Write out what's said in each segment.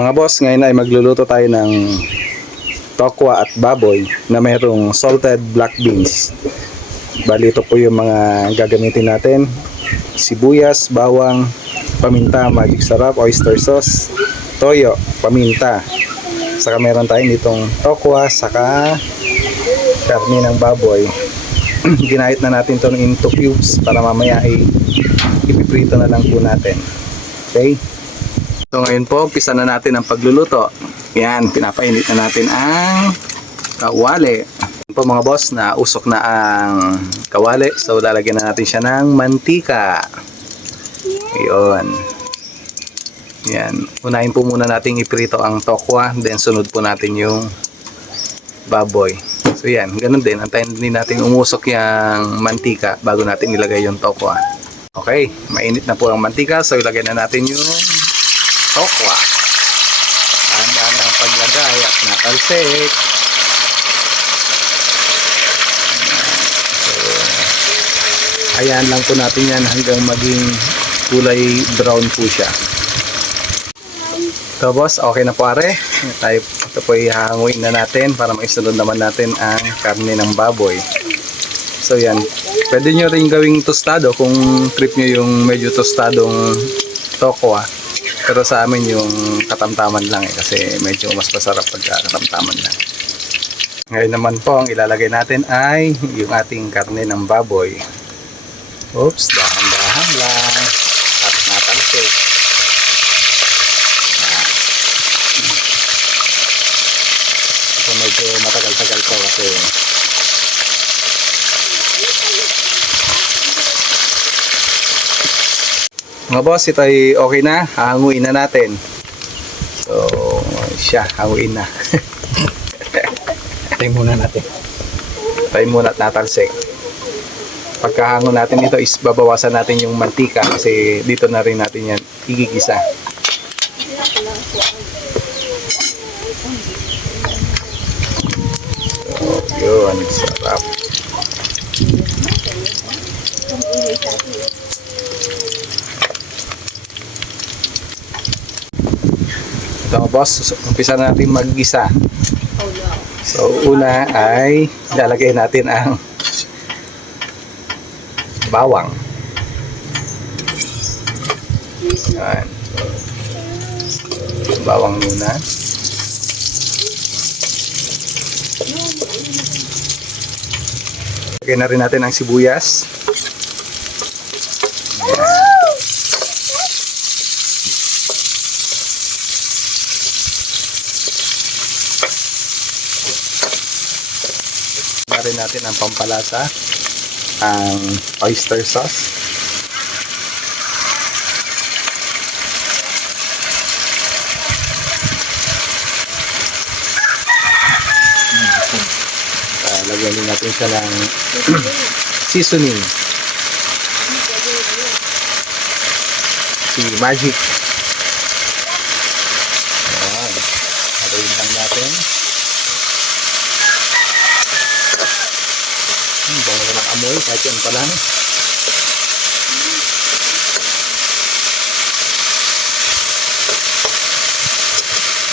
Mga boss, ngayon ay magluluto tayo ng tokwa at baboy na mayroong salted black beans. Bali, ito po yung mga gagamitin natin: sibuyas, bawang, paminta, magic sarap, oyster sauce, toyo, paminta. Saka meron tayong ditong tokwa, saka karne ng baboy. Ginahit na natin ito into cubes para mamaya ay ipiprito na lang po natin. Okay? So ngayon po, umpisa na natin ang pagluluto. Yan, pinapainit na natin ang kawali. Yan po mga boss, na usok na ang kawali. So lalagyan na natin siya ng mantika. Ayun. Yan. Unahin po muna natin iprito ang tokwa, then sunod po natin yung baboy. So yan, ganun din. Antayin din natin umusok yung mantika bago natin ilagay yung tokwa. Okay, mainit na po ang mantika. So ilagay na natin yung tokwa. Handa ng paglagay at natalsik. So, ayan lang po natin yan hanggang maging kulay brown po siya. So boss, okay na po are. Ito po ihanguin na natin para maisunod naman natin ang karne ng baboy. So yan, pwede nyo rin gawing tostado kung trip nyo yung medyo tostadong tokwa. Pero sa amin yung katamtaman lang kasi medyo mas masarap pagka katamtaman lang. Ngayon naman po, ang ilalagay natin ay yung ating karne ng baboy. Oops, dahan-dahan lang. At natalsik. Ito medyo matagal-tagal po kasi mga boss, ito ay okay na. Hanguin na natin. So, siya, hanguin na. Tayo muna natin. Tayo muna at natalsik. Pagkahango natin ito is babawasan natin yung mantika kasi dito na rin natin yan igigisa. So, yun. Sarap. Ito boss, umpisa na natin mag-gisa. So una ay lalagay natin ang bawang. Yan. Bawang muna. Lagay na rin natin ang sibuyas. Rin natin ang pampalasa, ang oyster sauce. Lagyan din natin siya ng seasoning. Si magic. Ayan. Haluin lang natin. Bango na ng amoy, kahit yan pa lang.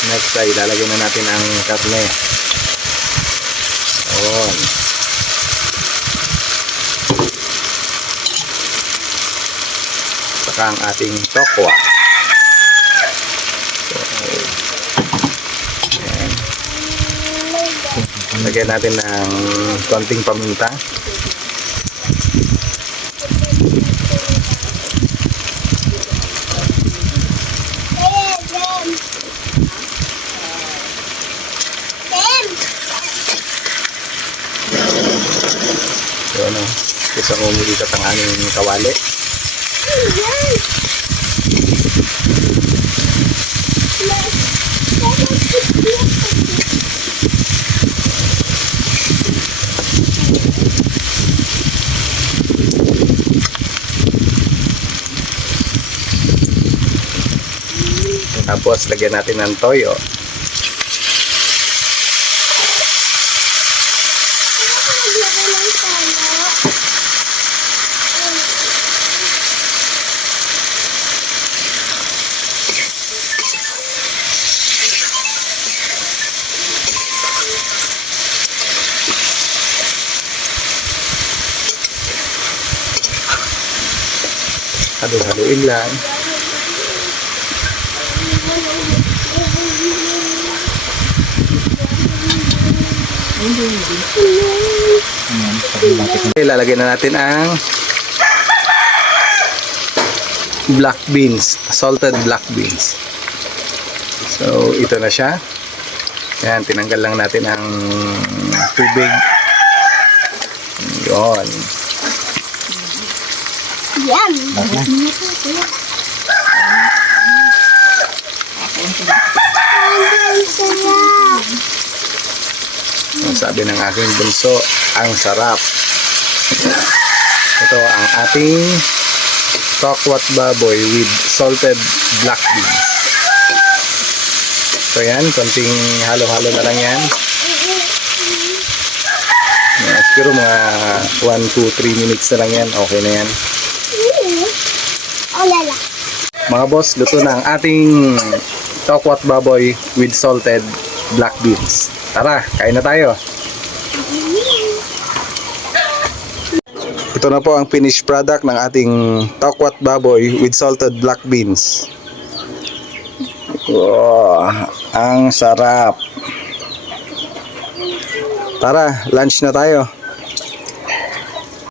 Next ay lalagyan na natin ang karne. Ayan. Saka ang ating tokwa. Lagyan natin ng konting paminta. So ano, isang umulikat ang aming kawali. Tapos lagyan natin ng toyo. Halu-haluin lang. Ilalagay na natin ang black beans, salted black beans. So, ito na siya. Yan, tinanggal lang natin ang tubig. Yun. Yan. Ang sabi ng aking bunso, ang sarap. Ito ang ating tokwat baboy with salted black beans. So yan, konting halo-halo na lang yan. Siguro mga 1, 2, 3 minutes na lang yan. Okay na yan. Oh, lala. Mga boss, luto na ang ating tokwat baboy with salted black beans. Tara, kain na tayo. Ito na po ang finished product ng ating tokwat baboy with salted black beans. Wow, ang sarap. Tara, lunch na tayo.